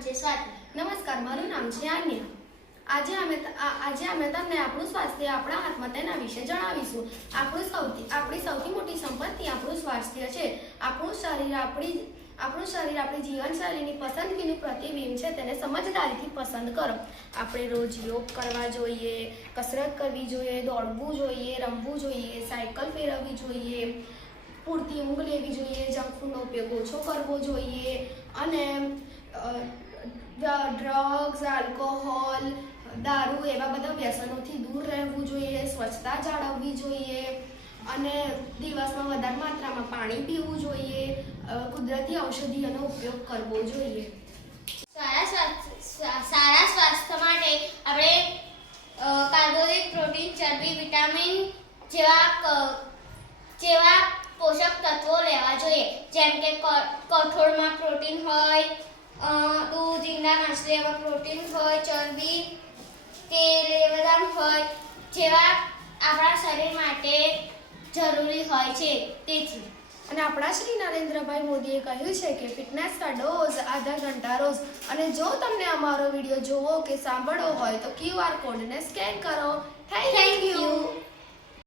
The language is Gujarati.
છે સ્વાતિ. નમસ્કાર, મારું નામ છે આન્યા. આજે અમે તમને આપણું સ્વાસ્થ્ય આપણા હાથમાં તેના વિશે જણાવીશું. આપણી સૌથી મોટી સંપત્તિ આપણું સ્વાસ્થ્ય છે. આપણું શરીર આપણી જીવનશૈલીની પસંદગીનું પ્રતિબિંબ છે. તેને સમજદારીથી પસંદ કરો. આપણે રોજ યોગ કરવા જોઈએ, કસરત કરવી જોઈએ, દોડવું જોઈએ, રમવું જોઈએ, સાયકલ ફેરવવી જોઈએ, પૂરતી ઊંઘ લેવી જોઈએ, જંક ફૂડનો ઉપયોગ ઓછો કરવો જોઈએ અને ડ્રગ્સ, આલ્કોહોલ, દારૂ એવા બધા વ્યસનોથી દૂર રહેવું જોઈએ, સ્વચ્છતા જાળવવી જોઈએ અને દિવસમાં વધારે માત્રામાં પાણી પીવું જોઈએ, કુદરતી ઔષધિઓનો ઉપયોગ કરવો જોઈએ. સારા સ્વાસ્થ્ય માટે આપણે કાર્બોહાઈડ્રેટ, પ્રોટીન, ચરબી, વિટામિન જેવા પોષક તત્વો લેવા જોઈએ. જેમ કે કઠોળમાં પ્રોટીન હોય, દૂધ, ઈંડા, માછલી એમાં પ્રોટીન હોય, ચરબી, તેલ એ બધા હોય જેવા આપણા શરીર માટે જરૂરી હોય છે. તેથી અને આપણા શ્રી નરેન્દ્રભાઈ મોદીએ કહ્યું છે કે ફિટનેસ કા ડોઝ આધા ઘંટા રોજ. અને જો તમને અમારો વિડીયો જોવો કે સાંભળવો હોય તો QR કોડને સ્કેન કરો. Thank you.